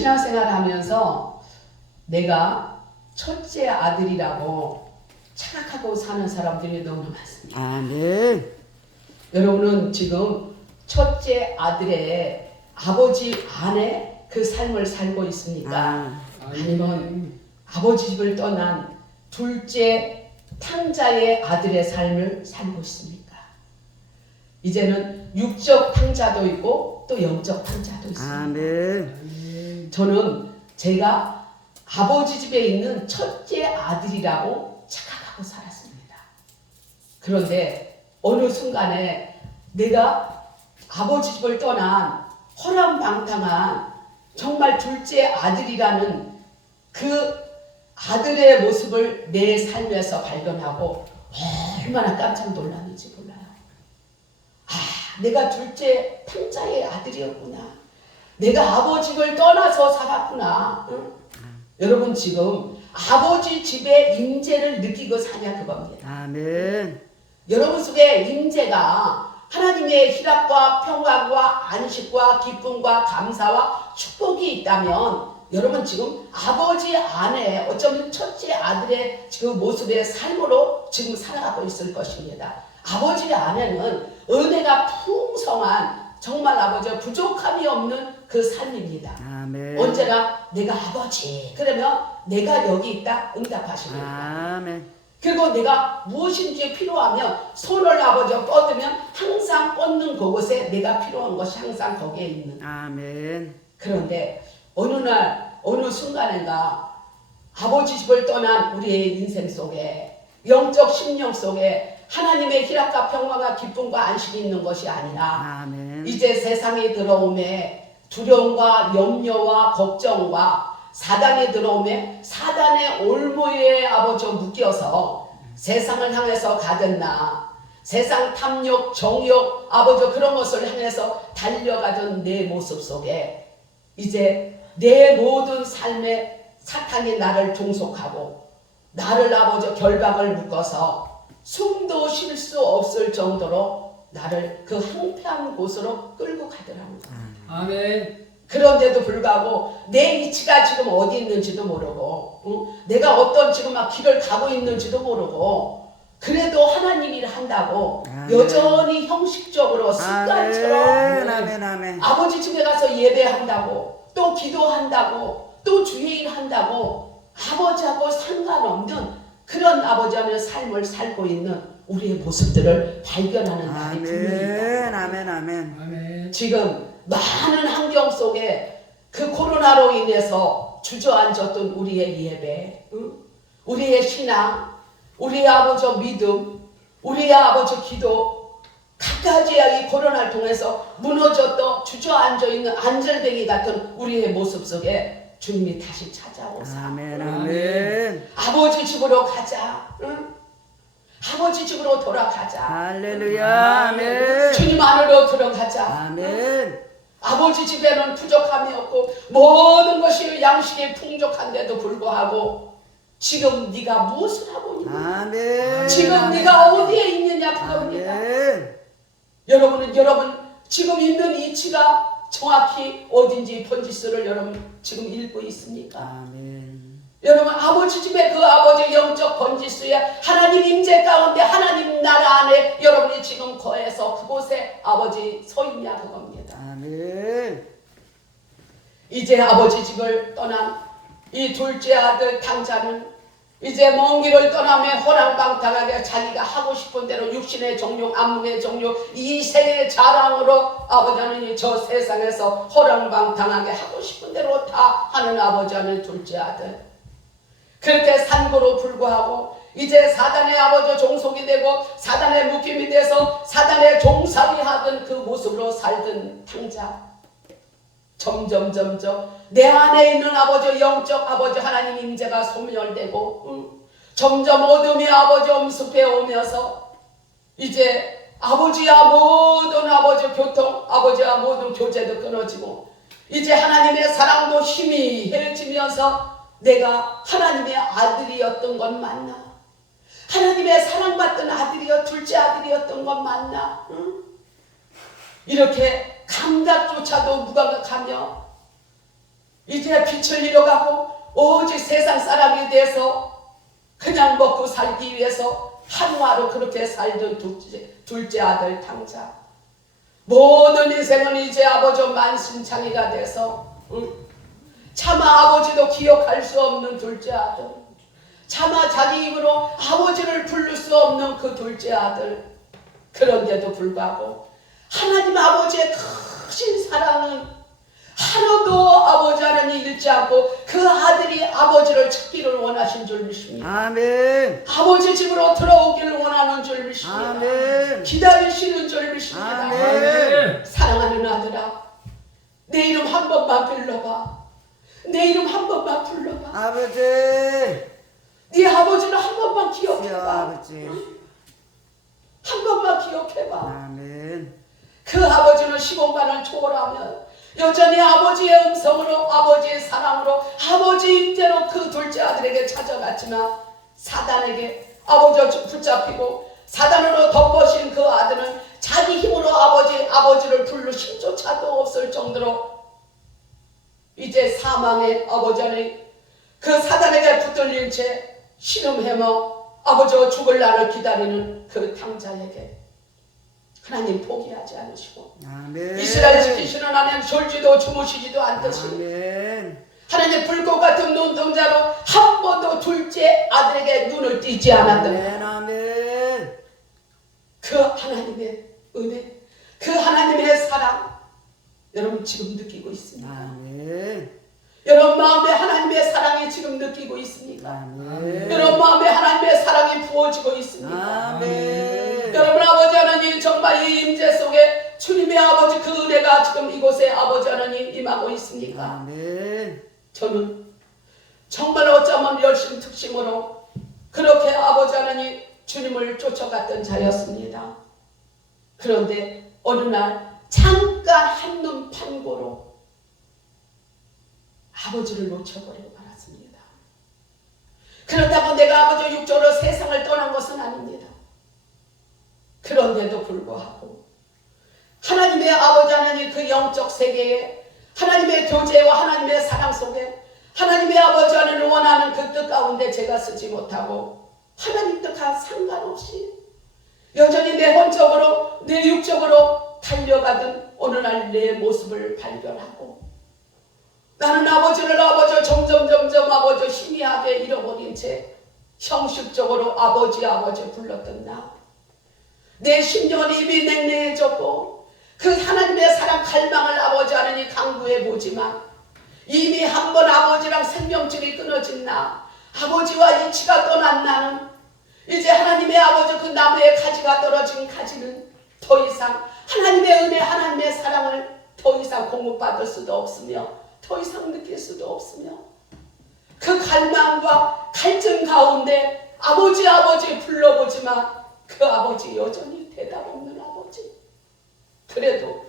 신앙생활 하면서 내가 첫째 아들이라고 착각하고 사는 사람들이 너무 많습니다. 아멘. 여러분은 지금 첫째 아들의 아버지 안에 그 삶을 살고 있습니까? 아니면 아버지 집을 떠난 둘째 탕자의 아들의 삶을 살고 있습니까? 이제는 육적 탕자도 있고 또 영적 탕자도 있습니다. 아멘. 저는 제가 아버지 집에 있는 첫째 아들이라고 착각하고 살았습니다. 그런데 어느 순간에 내가 아버지 집을 떠난 허랑방탕한 정말 둘째 아들이라는 그 아들의 모습을 내 삶에서 발견하고 얼마나 깜짝 놀랐는지 몰라요. 아, 내가 둘째 탕자의 아들이었구나. 내가 아버지 집을 떠나서 살았구나. 응? 여러분 지금 아버지 집의 임재를 느끼고 사냐 그겁니다. 아멘. 여러분 속에 임재가 하나님의 희락과 평강과 안식과 기쁨과 감사와 축복이 있다면 여러분 지금 아버지 안에 어쩌면 첫째 아들의 그 모습의 삶으로 지금 살아가고 있을 것입니다. 아버지 안에는 은혜가 풍성한 정말 아버지 부족함이 없는 그 삶입니다. 아멘. 언제나 내가 아버지 그러면 내가 여기 있다 응답하십니다. 아멘. 그리고 내가 무엇인지 필요하면 손을 아버지 뻗으면 항상 뻗는 그곳에 내가 필요한 것이 항상 거기에 있는. 아멘. 그런데 어느 날 어느 순간인가 아버지 집을 떠난 우리의 인생 속에 영적 심령 속에 하나님의 희락과 평화와 기쁨과 안식이 있는 것이 아니라 아멘. 이제 세상에 들어오매 두려움과 염려와 걱정과 사단이 들어오매 사단의 올무에 아버지 묶여서 세상을 향해서 가졌나 세상 탐욕 정욕 아버지 그런 것을 향해서 달려가던 내 모습 속에 이제 내 모든 삶에 사탄이 나를 종속하고 나를 아버지 결박을 묶어서 숨도 쉴 수 없을 정도로 나를 그 황폐한 곳으로 끌고 가더라고요. 아멘. 그런데도 불구하고 내 위치가 지금 어디 있는지도 모르고 내가 어떤 지금 막 길을 가고 있는지도 모르고 그래도 하나님 일을 한다고 아멘. 여전히 형식적으로 습관처럼 아멘. 아멘. 아버지 집에 가서 예배한다고 또 기도한다고 또 주일 한다고 아버지하고 상관없는 그런 아버지 안의 삶을 살고 있는 우리의 모습들을 발견하는 날이 분명합니다. 아멘. 아멘. 아멘. 지금 많은 환경 속에 그 코로나로 인해서 주저앉았던 우리의 예배, 우리의 신앙, 우리의 아버지 믿음, 우리의 아버지 기도 각가지의 이 코로나를 통해서 무너졌던 주저앉아 있는 안절뱅이 같은 우리의 모습 속에 주님이 다시 찾아오사 아멘. 아멘. 아버지 집으로 가자. 응? 아버지 집으로 돌아가자. 할렐루야. 아멘. 주님 안으로 들어가자. 아멘. 아버지 집에는 부족함이 없고 모든 것이 양식이 풍족한데도 불구하고 지금 네가 무엇을 하고 있느냐? 아멘. 지금 아멘. 네가 어디에 있느냐 그겁니다. 아멘. 여러분 지금 있는 위치가 정확히 어딘지 번지수를 여러분 지금 읽고 있습니까? 아멘. 여러분 아버지 집에 그 아버지 영적 번지수에 하나님 임재 가운데 하나님 나라 안에 여러분이 지금 거해서 그곳에 아버지 서 있냐 그겁니다. 아멘. 이제 아버지 집을 떠난 이 둘째 아들 탕자는 이제 먼 길을 떠나며 호랑방탕하게 자기가 하고 싶은 대로 육신의 정욕, 안목의 정욕, 이 세의 자랑으로 아버지는 저 세상에서 호랑방탕하게 하고 싶은 대로 다 하는 아버지는 둘째 아들. 그렇게 산고로 불구하고 이제 사단의 아버지 종속이 되고 사단의 묶임이 돼서 사단의 종살이 하던 그 모습으로 살던 탕자. 점점 내 안에 있는 아버지 영적 아버지 하나님 임재가 소멸되고 점점 어둠이 아버지 엄습해 오면서 이제 아버지와 모든 아버지 교통 아버지와 모든 교제도 끊어지고 이제 하나님의 사랑도 희미해지면서 내가 하나님의 아들이었던 건 맞나? 하나님의 사랑받던 아들이여 둘째 아들이었던 건 맞나? 응? 이렇게 감각조차도 무감각하며 이제 빛을 잃어가고 오직 세상 사람이 돼서 그냥 먹고 살기 위해서 하루하루 그렇게 살던 둘째 아들 탕자. 모든 인생은 이제 아버지 만신창이가 돼서 차마 아버지도 기억할 수 없는 둘째 아들, 차마 자기 입으로 아버지를 부를 수 없는 그 둘째 아들. 그런데도 불구하고 하나님 아버지의 크신 사랑은 하루도 아버지 하나님 잃지 않고 그 아들이 아버지를 찾기를 원하신 줄 믿습니다. 아멘. 아버지 집으로 들어오기를 원하는 줄 믿습니다. 아멘. 기다리시는 줄 믿습니다. 아멘. 사랑하는 아들아, 내 이름 한 번만 불러봐. 내 이름 한 번만 불러봐. 아버지. 네 아버지를 한 번만 주여 기억해봐. 아버지. 한 번만 기억해봐. 아멘. 그 아버지는 시공간을 초월하면 여전히 아버지의 음성으로, 아버지의 사랑으로, 아버지 임재로 그 둘째 아들에게 찾아갔지만 사단에게 아버지 붙잡히고 사단으로 덮어진 그 아들은 자기 힘으로 아버지를 부를 힘조차도 없을 정도로 이제 사망의 아버지 안에 그 사단에게 붙들린 채 신음해머 아버지와 죽을 날을 기다리는 그 탕자에게 하나님 포기하지 않으시고 아멘. 이스라엘 지키시는 하나님 졸지도 주무시지도 않듯이 아멘. 하나님 불꽃 같은 눈동자로 한 번도 둘째 아들에게 눈을 띄지 않았던 아멘. 아멘. 그 하나님의 은혜, 그 하나님의 사랑 여러분 지금 느끼고 있습니다. 아멘. 여러분 마음에 하나님의 사랑이 지금 느끼고 있습니까? 아멘. 여러분 마음에 하나님의 사랑이 부어지고 있습니까? 아멘. 여러분 아버지 하나님 정말 이 임재 속에 주님의 아버지 그 은혜가 지금 이곳에 아버지 하나님 임하고 있습니까? 아멘. 저는 정말 어쩌면 열심특심으로 그렇게 아버지 하나님 주님을 쫓아갔던 자였습니다. 그런데 어느 날 잠깐 한눈 판고로 아버지를 놓쳐버리고 말았습니다. 그렇다고 내가 아버지 육조로 세상을 떠난 것은 아닙니다. 그런데도 불구하고 하나님의 아버지 하나님 그 영적 세계에 하나님의 교제와 하나님의 사랑 속에 하나님의 아버지 하나님을 원하는 그 뜻 가운데 제가 쓰지 못하고 하나님 뜻과 상관없이 여전히 내 혼적으로 내 육적으로 달려가던 어느 날 내 모습을 발견하고 나는 아버지를 점점 아버지 희미하게 잃어버린 채 형식적으로 아버지 불렀던 나. 내 심령은 이미 냉랭해졌고 그 하나님의 사랑 갈망을 아버지 하나님 강구해 보지만 이미 한 번 아버지랑 생명줄이 끊어진 나, 아버지와 이치가 떠난 나는 이제 하나님의 아버지 그 나무에 가지가 떨어진 가지는 더 이상 하나님의 은혜, 하나님의 사랑을 더 이상 공급받을 수도 없으며 더 이상 느낄 수도 없으며 그 갈망과 갈증 가운데 아버지 불러보지만 그 아버지 여전히 대답 없는 아버지. 그래도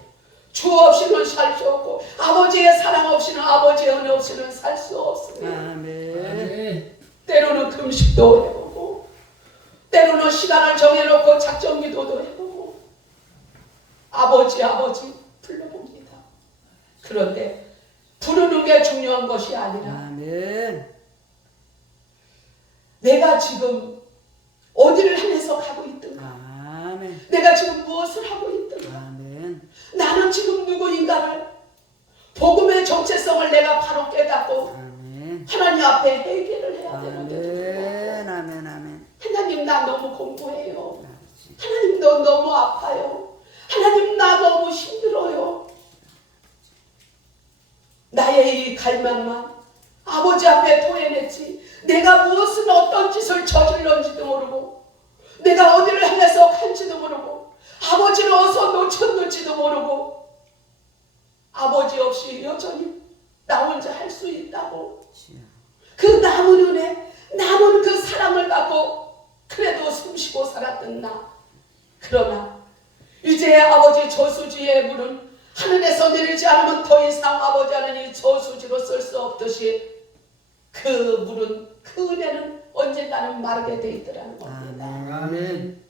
주 없이는 살 수 없고 아버지의 사랑 없이는 아버지의 은혜 없이는 살 수 없으며 아멘. 때로는 금식도 해보고 때로는 시간을 정해놓고 작정기도도 해보고 아버지 불러봅니다. 그런데 부르는 게 중요한 것이 아니라 아멘. 내가 지금 어디를 향해서 가고 있든가 아멘. 내가 지금 무엇을 하고 있든가 아멘. 나는 지금 누구인가를 복음의 정체성을 내가 바로 깨닫고 아멘. 하나님 앞에 회개를 해야 되는데 아멘. 아멘. 아멘. 하나님 나 너무 공부해요. 하나님 너 너무 아파요. 하나님 나 너무 힘들어요. 나의 이 갈망만 아버지 앞에 토해냈지 내가 무엇을 어떤 짓을 저질렀는지도 모르고 내가 어디를 향해서 간지도 모르고 아버지를 어디서 놓쳤는지도 모르고 아버지 없이 여전히 나 혼자 할 수 있다고 그 남은 은혜 남은 그 사랑을 갖고 그래도 숨쉬고 살았던 나. 그러나 이제 아버지 저수지의 물은 하늘에서 내리지 않으면 더 이상 아버지 하나님 저수지로 쓸 수 없듯이 그 물은 그 은혜는 언젠가는 마르게 돼 있더라는 겁니다. 아멘.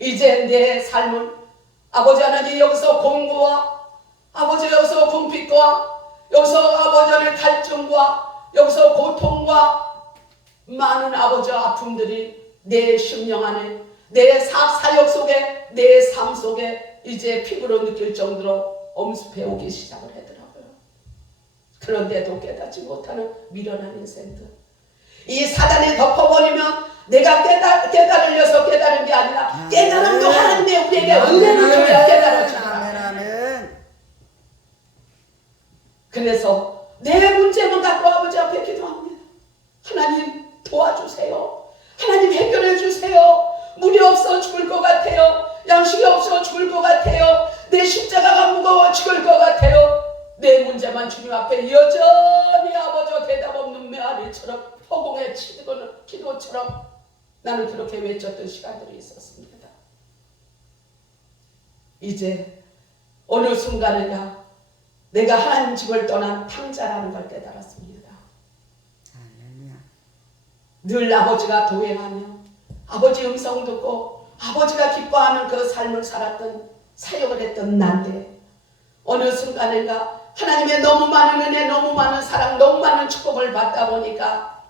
이제 내 삶은 아버지 하나님 여기서 공부와 아버지 여기서 궁핍과 여기서 아버지의 갈증과 여기서 고통과 많은 아버지 아픔들이 내 심령 안에 내 사역 속에 내 삶 속에 이제 피부로 느낄 정도로 엄습해 오기 시작을 하더라고요. 그런데도 깨닫지 못하는 미련한 인생들. 이 사단이 덮어버리면 내가 깨달으려서 깨달은 게 아니라 깨달음도 하나님의 우리에게 은혜를 줘야 깨달아주더라. 그래서 내 문제만 갖고 아버지 앞에 기도합니다. 하나님 도와주세요. 하나님 해결해 주세요. 물이 없어 죽을 것 같아요. 양식이 없어 죽을 것 같아요. 내 십자가가 무거워 죽을 것 같아요. 내 문제만 주님 앞에 여전히 아버지 대답 없는 메아리처럼 허공에 치는 기도처럼 나는 그렇게 외쳤던 시간들이 있었습니다. 이제 어느 순간에가 내가 하나님 집을 떠난 탕자라는 걸 깨달았습니다. 늘 아버지가 도행하며 아버지 음성 듣고 아버지가 기뻐하는 그 삶을 살았던 사역을 했던 난데 어느 순간인가 하나님의 너무 많은 은혜, 너무 많은 사랑, 너무 많은 축복을 받다 보니까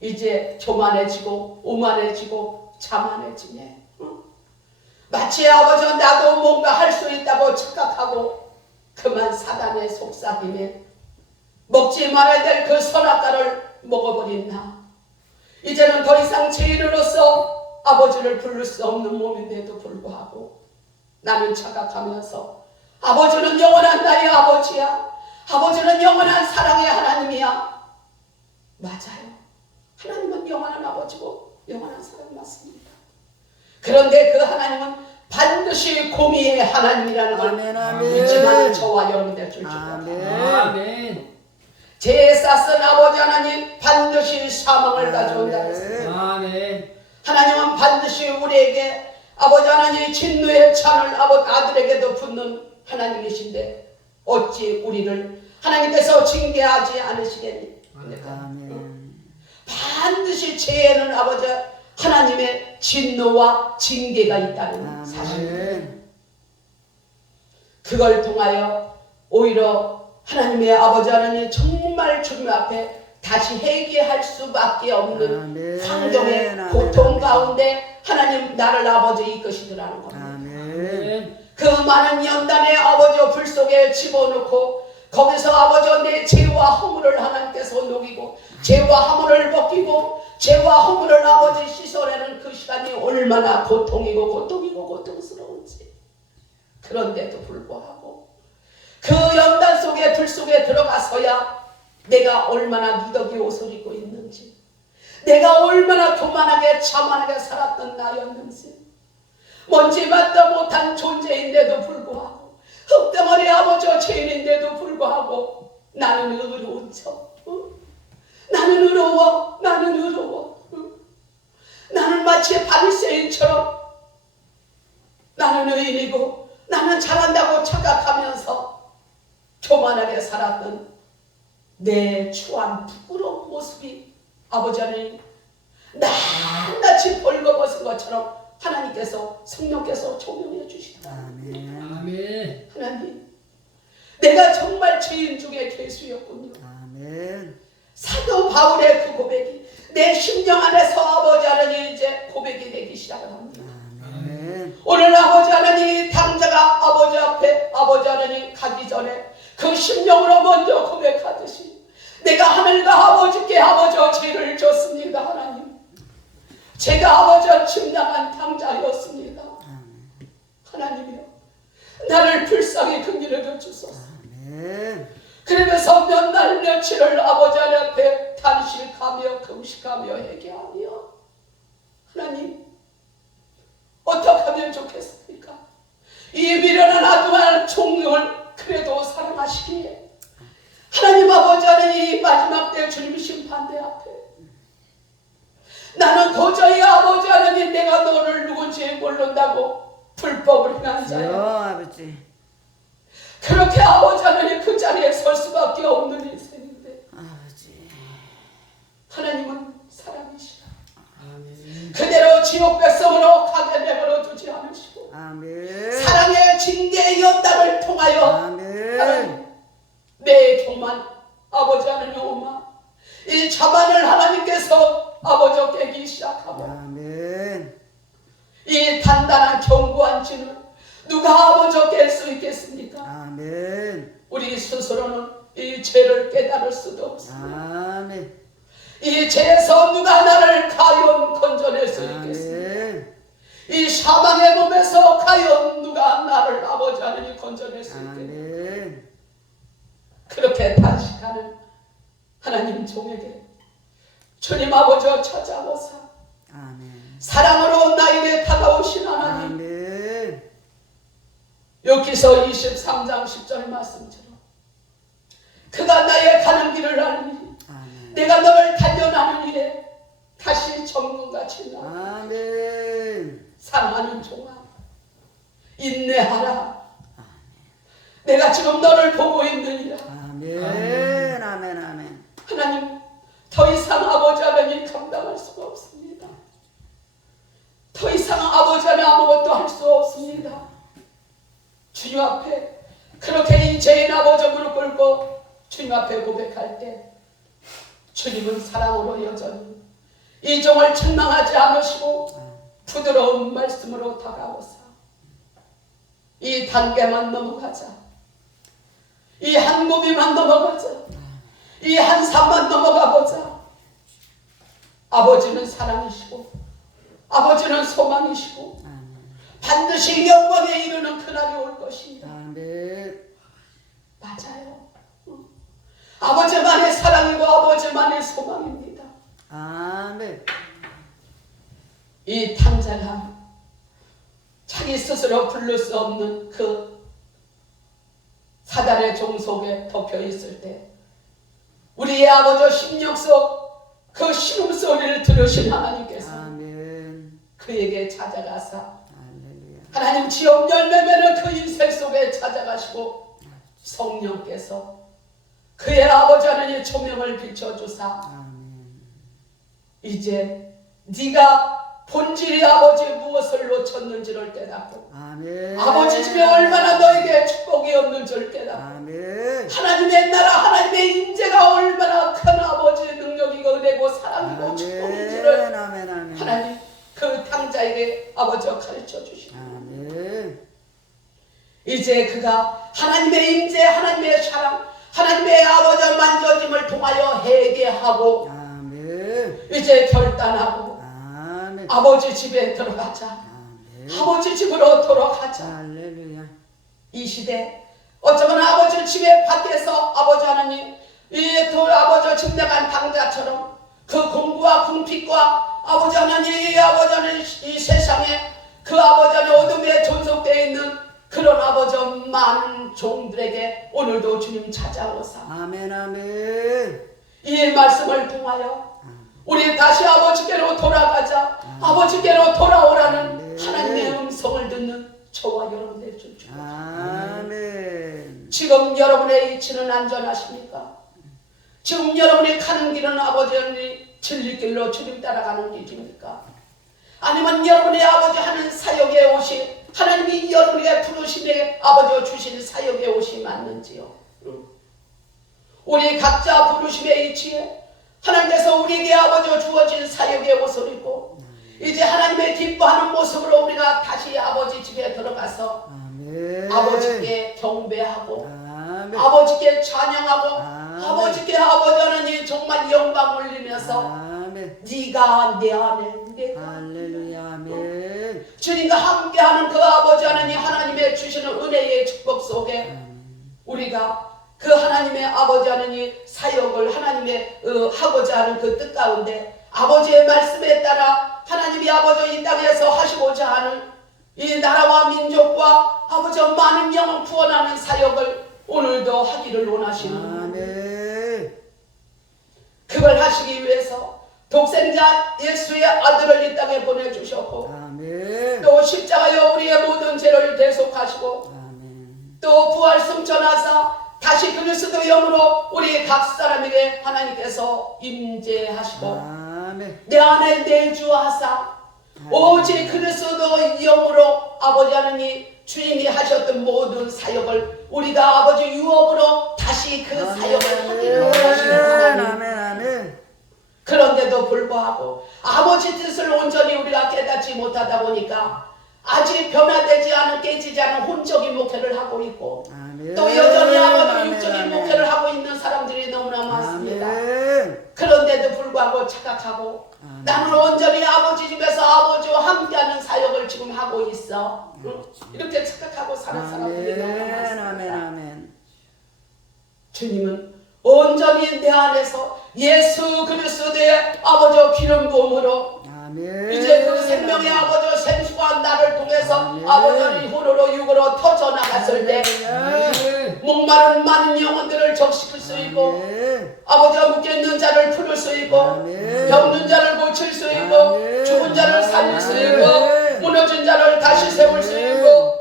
이제 교만해지고 오만해지고 자만해지네. 응? 마치 아버지가 나도 뭔가 할 수 있다고 착각하고 그만 사단의 속삭임에 먹지 말아야 될 그 선악과를 먹어버린 나. 이제는 더 이상 죄인으로서 아버지를 부를 수 없는 몸인데도 불구하고 나는 착각하면서 아버지는 영원한 나의 아버지야. 아버지는 영원한 사랑의 하나님이야. 맞아요. 하나님은 영원한 아버지고 영원한 사랑 맞습니다. 그런데 그 하나님은 반드시 공의의 하나님이라는 걸 믿지만 저와 여러분들 줄 줄알아요. 죄에 쌌은 아버지 하나님 반드시 사망을 가져온다 했습니다. 하나님은 반드시 우리에게 아버지 하나님의 진노의 찬을 아들에게도 붓는 하나님이신데 어찌 우리를 하나님께서 징계하지 않으시겠니? 반드시 죄에는 아버지 하나님의 진노와 징계가 있다는 사실입니다. 그걸 통하여 오히려 하나님의 아버지 하나님 정말 주님 앞에 다시 회개할 수밖에 없는 환경의 고통 가운데 하나님 나를 아버지 이끄시더라는 겁니다. 그 많은 연단의 아버지 불 속에 집어넣고 거기서 아버지 내 죄와 허물을 하나님께서 녹이고 죄와 허물을 벗기고 죄와 허물을 아버지 씻어내는 그 시간이 얼마나 고통이고 고통스러운지. 그런데도 불구하고 그 연단 속에 불 속에 들어가서야 내가 얼마나 누더기 옷을 입고 있는지, 내가 얼마나 교만하게 자만하게 살았던 나였는지, 뭔지 맞다 못한 존재인데도 불구하고 흙덩어리 아버지 죄인인데도 불구하고 나는 의로운 척, 나는 의로워, 나는 마치 바리새인처럼 나는 의인이고 나는 잘한다고 착각하면서 교만하게 살았던 내 추한 부끄러운 모습이 아버지 하나님 낱낱이 벌거벗은 것처럼 하나님께서 성령께서 조명해 주시다. 아멘. 하나님, 내가 정말 죄인 중에 괴수였군요. 아멘. 사도 바울의 그 고백이 내 심령 안에서 아버지 하나님 이제 고백이 되기 시작을 합니다. 아멘. 오늘 아버지 하나님 당자가 아버지 앞에 아버지 하나님 가기 전에 그 심령으로 먼저 고백하듯이 내가 하늘과 아버지께 아버지 죄를 졌습니다. 하나님, 제가 아버지 침당한 당자였습니다. 하나님이여, 나를 불쌍히 긍휼히 주소서. 그러면서 몇 날 며칠을 아버지 앞에 단식하며 금식하며 회개하며 하나님, 어떻게 하면 좋겠습니까? 이 미련한 아두한 종을 그래도 사랑하시기에 하나님 아버지 하나님, 이 마지막 때 주님 심판대 앞에 나는 도저히 아버지 하나님 내가 너를 누군지 모른다고 불법을 행한 자야. 아버지. 그렇게 아버지 하나님 그 자리에 설 수밖에 없는 인생인데 아버지. 하나님은 사랑이시라. 그대로 지옥 백성으로 가게 내버려 두지 않으시고 사랑의 징계의 연단을 통하여 하나님, 내 교만 이 자만을 하나님께서 아버지 깨기 시작하고 아멘. 이 단단한 견고한 진을 누가 아버지 깰 수 있겠습니까? 아멘. 우리 스스로는 이 죄를 깨달을 수도 없습니다. 아멘. 이 죄에서 누가 나를 과연 건져낼 수 있겠습니까? 아멘. 이 사망의 몸에서 과연 누가 나를 아버지 하나님 건져낼 수 있겠습니까? 아멘. 그렇게 단식하는 하나님 종에게 주님 아버지 찾아오사 아멘. 사랑으로 나에게 다가오신 하나님, 아멘. 여기서 23장 10절 말씀처럼 그가 나의 가는 길을 알니 아멘. 내가 너를 단련하는 일에 다시 전문같이 나. 아멘. 사랑하는 종아, 인내하라. 내가 지금 너를 보고 있느니라. 아멘. 아멘. 아멘. 하나님, 더 이상 아버지 하나님 감당할 수가 없습니다. 더 이상 아버지 하나님 아무것도 할 수 없습니다. 주님 앞에 그렇게 이 죄인 아버지 무릎 꿇고 주님 앞에 고백할 때 주님은 사랑으로 여전히 이 종을 책망하지 않으시고 부드러운 말씀으로 다가오사 이 단계만 넘어가자, 이 한 몸이만 넘어가자, 이 한 삶만 넘어가보자. 아버지는 사랑이시고 아버지는 소망이시고 반드시 영광에 이르는 그날이 올 것입니다. 아멘. 맞아요. 아버지만의 사랑이고 아버지만의 소망입니다. 아멘. 이 탕자가 자기 스스로 부를 수 없는 그 사단의 종 속에 덮여 있을 때 우리의 아버지 심령 속 그 신음소리를 들으신 하나님께서 아멘. 그에게 찾아가사 할렐루야. 하나님 지옥 열매면은 그 인생 속에 찾아가시고 성령께서 그의 아버지 하나님의 조명을 비춰주사 아멘. 이제 네가 본질이 아버지 무엇을 놓쳤는지를 깨닫고 아멘. 아버지 집에 얼마나 너에게 축복이 없는 줄 깨닫고 아멘. 하나님의 나라 하나님의 임재가 얼마나 큰 아버지의 능력이고 은혜고 사랑이고 축복인지를 아멘. 아멘. 하나님 그 탕자에게 아버지가 가르쳐 주시고 아멘. 이제 그가 하나님의 임재 하나님의 사랑 하나님의 아버지 만져짐을 통하여 회개하고 아멘. 이제 결단하고 아멘. 아버지 집에 들어가자. 아멘. 아버지 집으로 돌아가자. 할렐루야. 이 시대 어쩌면 아버지 집에 밖에서 아버지 하나님 이 아버지 집내간 당자처럼 그 공부와 궁핍과 아버지 하나님 이 아버지 하나님 이 세상에 그 아버지 하나님 어둠에 존속되어 있는 그런 아버지 많은 종들에게 오늘도 주님 찾아오사 아멘. 아멘. 이 말씀을 통하여 우리 다시 아버지께로 돌아가자. 아버지께로 돌아오라는 하나님의 음성을 듣는 저와 여러분들 주십시오. 아멘. 지금 여러분의 이치는 안전하십니까? 지금 여러분이 가는 길은 아버지 하나님 진리길로 주님 따라가는 길입니까? 아니면 여러분의 아버지 하는 사역의 옷이 하나님이 여러분에게 부르심에 아버지가 주신 사역의 옷이 맞는지요? 우리 각자 부르심의 이치에 하나님께서 우리에게 아버지가 주어진 사역의 옷을 입고 이제 하나님의 기뻐하는 모습으로 우리가 다시 아버지 집에 들어가서 아멘. 아버지께 경배하고 아멘. 아버지께 찬양하고 아멘. 아버지께 아버지 하나님 정말 영광 올리면서 아멘. 네가 내 안에 내가 할렐루야. 아멘. 주님과 함께하는 그 아버지 하나님 하나님의 주시는 은혜의 축복 속에 우리가 그 하나님의 아버지 하나님 사역을 하나님의 하고자 하는 그 뜻 가운데 아버지의 말씀에 따라 하나님이 아버지 이 땅에서 하시고자 하는 이 나라와 민족과 아버지 많은 영혼 구원하는 사역을 오늘도 하기를 원하시는 아멘. 그걸 하시기 위해서 독생자 예수의 아들을 이 땅에 보내주셨고 아멘. 또 십자가에 우리의 모든 죄를 대속하시고 아멘. 또 부활 승천하사 다시 그리스도 영으로 우리 각 사람에게 하나님께서 임재하시고 아멘. 내 안에 내주하사 오직 그리스도 영으로 아버지 하나님 주님이 하셨던 모든 사역을 우리가 아버지 유업으로 다시 그 사역을 하기를 원하시는 하나님 아멘. 아멘. 불구하고 아버지 뜻을 온전히 우리가 깨닫지 못하다 보니까 아직 변화되지 않은 깨지지 않은 혼적인 목회를 하고 있고 아멘. 또 여전히 아버지 아멘, 육적인 아멘. 목회를 하고 있는 사람들이 너무나 많습니다. 아멘. 그런데도 불구하고 착각하고 아멘. 나는 온전히 아버지 집에서 아버지와 함께하는 사역을 지금 하고 있어. 응? 이렇게 착각하고 사는 사람들이 너무나 아멘. 많습니다. 아멘. 아멘. 주님은 온전히 내 안에서 예수 그리스도의 아버지 기름 부음으로 아멘. 이제 그 생명의 아버지 생수가 나를 통해서 아멘. 아버지 혼으로 육으로 터져 나갔을 때 목마른 많은 영혼들을 적시킬 수 있고 아멘. 아버지가 묶여있는 자를 풀을 수 있고 아멘. 병든 자를 고칠 수 있고 아멘. 죽은 자를 살릴 수 아멘. 있고 무너진 자를 다시 세울 수 있고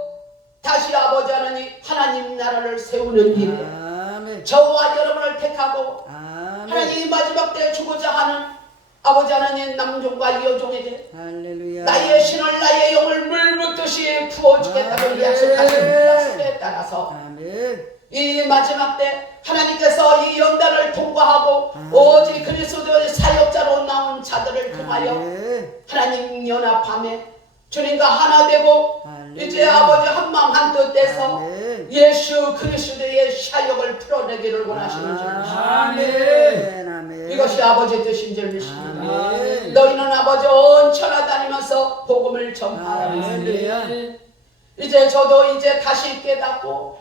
다시 아버지 하나님 나라를 세우는 길에 아멘. 저와 여러분을 택하고 아멘. 하나님 마지막 때에 주고자 하는 아버지 하나님 남종과 여종에게 할렐루야. 나의 신을 나의 영을 물 붓듯이 부어주겠다고 아멘. 약속하신 약속에 따라서 아멘. 이 마지막 때 하나님께서 이 연단을 통과하고 아멘. 오직 그리스도의 사역자로 나온 자들을 통하여 아멘. 하나님 연합함에 주님과 하나 되고 할렐루야. 이제 아버지 한마음 한뜻 돼서 아멘. 예수 그리스도의 사역을 풀어내기를 원하시는 줄 믿습니다. 아멘. 아멘. 이것이 아버지의 뜻인 줄 믿습니다. 아멘. 너희는 아버지 온 천하 다니면서 복음을 전하라. 할렐루야. 이제 저도 이제 다시 깨닫고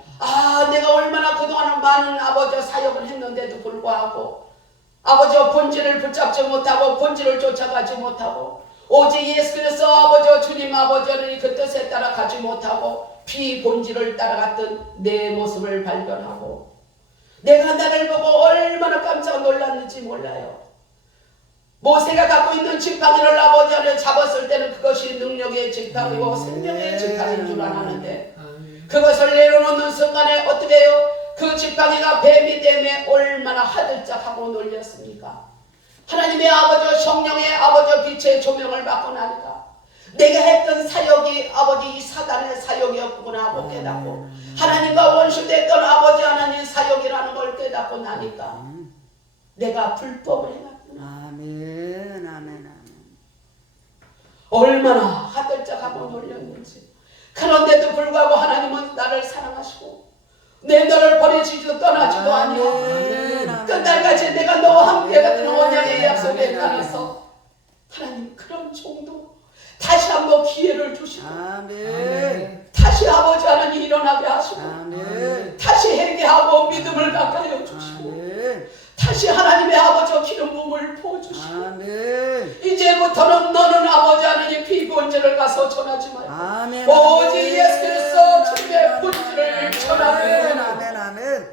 내가 얼마나 그동안 많은 아버지 사역을 했는데도 불구하고 아버지 본질을 붙잡지 못하고 본질을 쫓아가지 못하고 오직 예수 그리스도 아버지 주님 아버지는 그 뜻에 따라 가지 못하고 비본질을 따라갔던 내 모습을 발견하고 내가 나를 보고 얼마나 깜짝 놀랐는지 몰라요. 모세가 갖고 있는 지팡이를 아버지 안에 잡았을 때는 그것이 능력의 지팡이고 생명의 지팡이인 줄 알았는데 그것을 내려놓는 순간에 어떻게 해요? 그 지팡이가 뱀이 때문에 얼마나 하들짝하고 놀렸습니까? 하나님의 아버지 성령의 아버지 빛의 조명을 받고 나니까 내가 했던 사역이 아버지 이 사단의 사역이었구나 하고 깨닫고 하나님과 원수됐던 아버지 하나님 사역이라는 걸 깨닫고 나니까 내가 불법을 해놨구나. 아멘. 아멘. 얼마나 하들짝하고 놀렸는지. 그런데도 불구하고 하나님은 나를 사랑하시고 내 너를 버리지도 떠나지도 아니하고 끝날까지 내가 너와 함께 같은 언약의 약속에 따라서 하나님 그런 정도 다시 한번 기회를 주시고 아멘. 다시 아버지 하나님 일어나게 하시고 아멘. 다시 회개하고 믿음을 가까이 주시고 아멘. 다시 하나님의 아버지 기름 부음을 부어주시고 아멘. 이제부터는 너는 아버지 하나님 비본질을 가서 전하지 말고 아멘. 오직 예수 그리스도 주님의 본질을 전하게. 아멘. 아멘.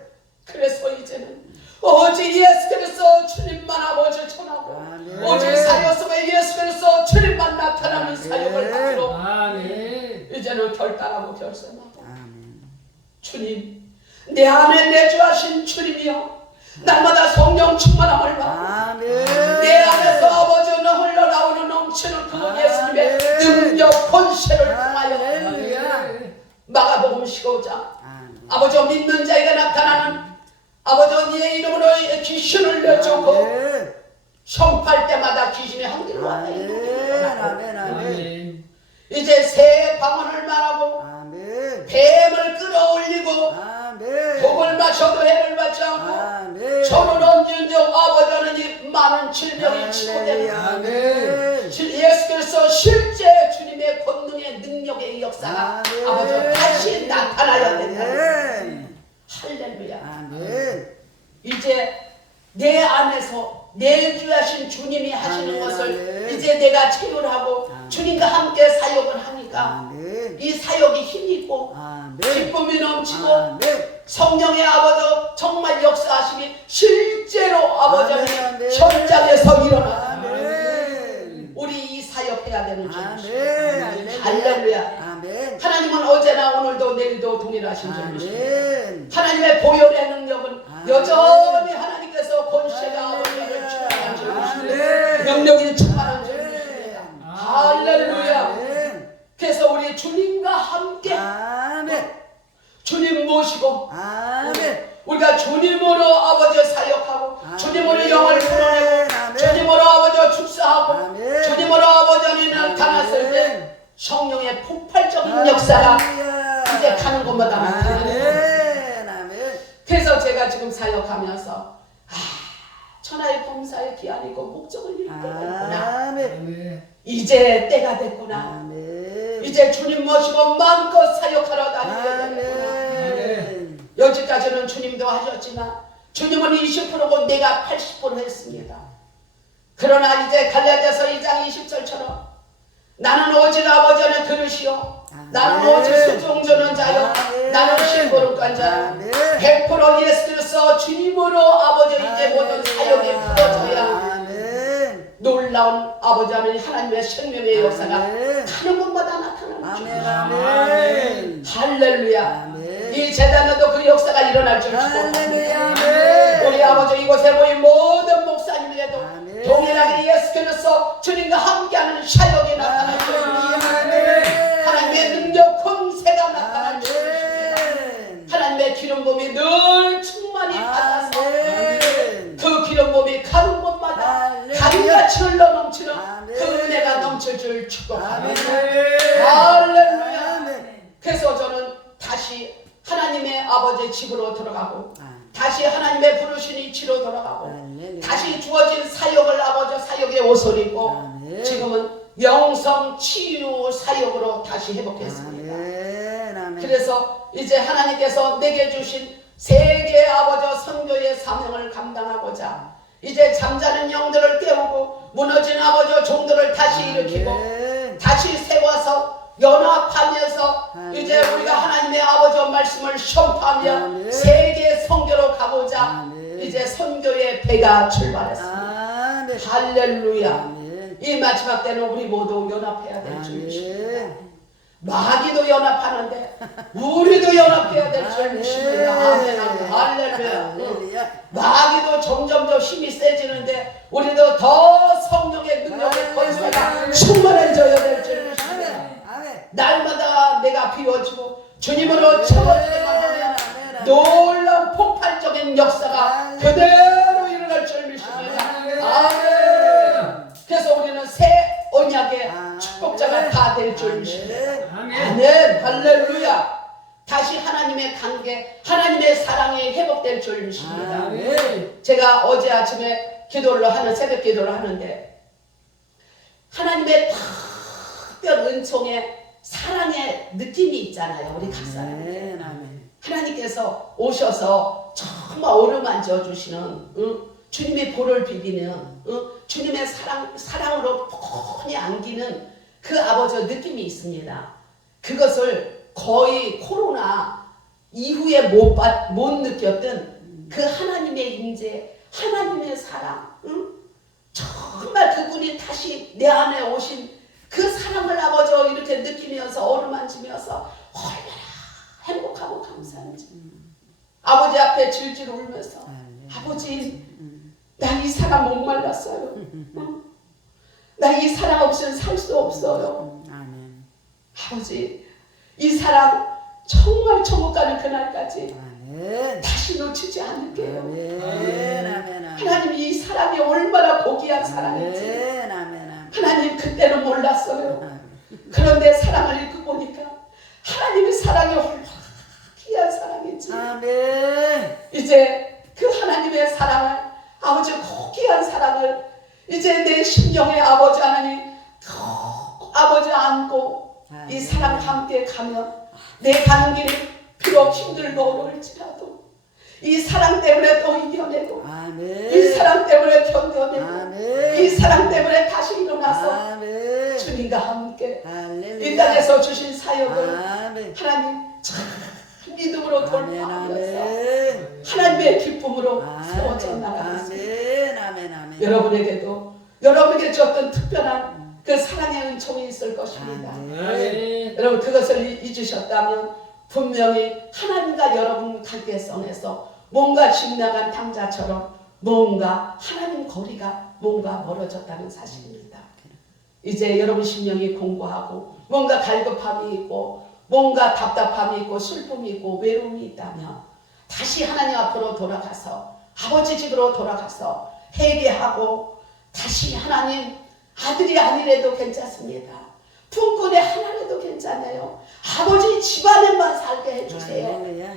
그래서 이제는 오직 예수 그리스도 주님만 아버지 전하고 아멘. 오직 사역 속에 예수 그리스도 주님만 나타나는 아멘. 사역을 하기로 아멘. 이제는 결단하고 결심하고 아멘. 주님 내 안에 내주하신 주님이여 날마다 성령 충만함을 받고 아멘. 내 안에서 아버지는 흘러나오는 넘치는 그 예수님의 아멘. 능력 권세를 통하여 할렐루야. 마가복음 15장 아멘. 아버지 믿는 자에게 나타나는 아버지 네 이름으로 귀신을 내쫓고 아멘. 성팔 때마다 귀신이 한 길로 왔다 아멘. 아멘. 아멘. 이제 새 방언을 말하고 아멘. 뱀을 끌어올리고 아멘. 독을 마셔도 해를 받지 않고 아멘. 손을 얹은 적 아버지 하나님 많은 질병이 치고되는 아멘. 예수 그리스도 실제 주님의 권능의 능력의 역사가 아멘. 아버지 다시 나타나야 된다. 아멘. 할렐루야. 아멘. 이제 내 안에서 내주하신 주님이 하시는 아멘. 것을 아멘. 이제 내가 체휼하고 아멘. 주님과 함께 사역을 하니까 아멘. 이 사역이 힘이 있고 아멘. 기쁨이 넘치고 아멘. 성령의 아버지 정말 역사하심이 실제로 아버지 아멘. 아멘. 현장에서 일어나. 아멘. 우리 이 사역해야 되는 줄 아멘. 할렐루야. 아멘. 하나님은 어제나 오늘도 내일도 동일하신 줄 믿습니다. 아멘. 하나님의 보혈의 능력은 아멘. 여전히 하나님께서 권세가 아버지를 충만한 줄 믿습니다. 아멘. 능력이 충만한 줄 믿습니다. 할렐루야. 아멘. 그래서 우리 주님과 함께 아멘. 주님 모시고 아멘. 우리가 주님으로 아버지 사역하고 아멘. 주님으로 영을 풀어내고 아멘. 주님으로 아버지 축사하고 폭발적인 역사가 이제 가는 곳마다 나타나요. 아멘. 아멘. 그래서 제가 지금 사역하면서 천하의 범사의 기한이고 목적을 잃게 됐구나. 아멘. 이제 때가 됐구나. 아멘. 이제 주님 모시고 마음껏 사역하러 다니게 됐구나. 아멘. 여기까지는 주님도 하셨지만 주님은 20%고 내가 80% 했습니다. 그러나 이제 갈라디아서 2장 20절처럼 나는 오직 아버지 안에 그릇이요 나는 오직 수종주는 자요 나는 심부름관 자요 100% 예수 그리스도 주님으로 아버지 이제 모든 사역에 풀어져야 아멘. 놀라운 아버지 하나님 하나님의 생명의 역사가 아멘. 가는 곳마다 나타나는 아멘. 줄 아멘. 할렐루야. 아멘. 이 재단에도 그 역사가 일어날 줄 축복합니다. 할렐루야. 아멘. 우리 아버지 이곳에 모인 모든 목사님에도 아멘. 동일하게 예수 그리스도 주님과 함께하는 사역이 나타날 것입니다. 아멘. 하나님의 능력 권세가 나타날 것입니다. 아멘. 하나님의 기름 부음이 늘 충만히 받아서 아멘. 그 기름 부음이 가는 곳마다 할렐루야. 강같이 흘러 넘치는 아멘. 그 은혜가 넘칠 줄 축복합니다. 아멘. 할렐루야. 아멘. 그래서 저는 다시 하나님의 아버지의 집으로 돌아가고 아멘. 다시 하나님의 부르신 이치로 돌아가고 할렐루야. 다시 주어진 사역을 아버지 사역의 옷을 입고 아멘. 지금은 영성 치유 사역으로 다시 회복했습니다. 아멘. 아멘. 그래서 이제 하나님께서 내게 주신 세계 아버지 선교의 사명을 감당하고자 이제 잠자는 영들을 깨우고 무너진 아버지 종들을 다시 일으키고 아멘. 다시 세워서 연합하면서 아멘. 이제 우리가 하나님의 아버지 말씀을 선포하며 아멘. 세계 선교로 가보자 아멘. 이제 선교의 배가 출발했습니다. 아멘. 할렐루야. 아멘. 이 마지막 때는 우리 모두 연합해야 될 줄 믿습니다. 아멘. 마귀도 연합하는데 우리도 연합해야 될 줄 아멘. 믿습니다. 아멘. 아멘. 할렐루야. 할렐루야. 마귀도 점점 더 힘이 세지는데 우리도 더 성령의 능력의 권세가 충만해져야 될 줄 믿습니다. 아멘. 아멘. 날마다 내가 비워지고 주님으로 채워지기만 하면 놀라운 폭발적인 역사가 그대로 일어날 줄 믿습니다. 아멘. 그래서 우리는 새 언약의 축복자가 다 될 줄 믿습니다. 아멘. 할렐루야. 다시 하나님의 관계, 하나님의 사랑이 회복될 줄 믿습니다. 아멘. 제가 어제 아침에 기도를 하는 새벽 기도를 하는데 하나님의 특별 은총의 사랑의 느낌이 있잖아요. 우리 각 사람에게. 아멘. 아멘. 하나님께서 오셔서 정말 어루만져 주시는 주님의 볼을 비비는 주님의 사랑으로 폰히 안기는 그 아버지 느낌이 있습니다. 그것을 거의 코로나 이후에 못 느꼈던 그 하나님의 임재, 하나님의 사랑, 정말 그분이 다시 내 안에 오신 그 사랑을 아버지 이렇게 느끼면서 어루만지면서 얼마나 행복하고 감사한지 아버지 앞에 질질 울면서 아버지 나 이 사랑 목말랐어요. 나 이 사랑 없이는 살 수 없어요. 아멘. 아버지 이 사랑 정말 천국 가는 그날까지 아멘. 다시 놓치지 않을게요. 아멘. 아멘. 아멘. 하나님 이 사랑이 얼마나 고귀한 사랑인지 아멘. 아멘. 하나님 그때는 몰랐어요. 아멘. 그런데 사랑을 읽고 보니까 하나님의 사랑이 얼마나 귀한 사랑인지 아멘. 이제 그 하나님의 사랑을 아버지 고귀한 사랑을 이제 내 심령의 아버지 하나님 아버지 안고 이 사랑 함께 가면 내 가는 길이 비록 힘들고 어려울지라도 이 사랑 때문에 또 이겨내고 아멘. 이 사랑 때문에 견뎌내고 아멘. 이 사랑 때문에 다시 일어나서 아멘. 주님과 함께 할렐루야. 이 땅에서 주신 사역을 아멘. 하나님 참 믿음으로 아멘. 돌파하면서 아멘. 하나님의 기쁨으로 아멘. 세워져 나가겠습니다. 아멘. 아멘. 아멘. 여러분에게도 여러분에게 줬던 특별한 그 사랑의 은총이 있을 것입니다. 아멘. 여러분 그것을 잊으셨다면 분명히 하나님과 여러분 관계성에서 뭔가 집 나간 탕자처럼 뭔가 하나님 거리가 뭔가 멀어졌다는 사실입니다. 이제 여러분 심령이 공고하고 뭔가 갈급함이 있고 뭔가 답답함이 있고 슬픔이 있고 외로움이 있다면 다시 하나님 앞으로 돌아가서 아버지 집으로 돌아가서 회개하고 다시 하나님 아들이 아니래도 괜찮습니다. 품꾼의 하나라도 괜찮아요. 아버지 집안에만 살게 해주세요. 할렐루야.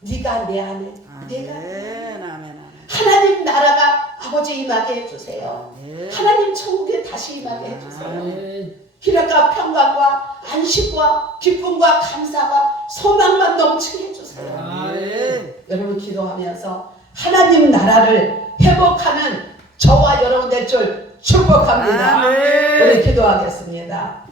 네가 내 안에, 내가 내 안에. 아멘, 아멘, 아멘. 하나님 나라가 아버지 임하게 해주세요. 아멘. 하나님 천국에 다시 임하게 해주세요. 아멘. 기락과 평강과 안식과 기쁨과 감사가 소망만 넘치게 해주세요. 아멘. 여러분 기도하면서 하나님 나라를 회복하는 저와 여러분 될 줄 축복합니다. 아멘. 우리 기도하겠습니다.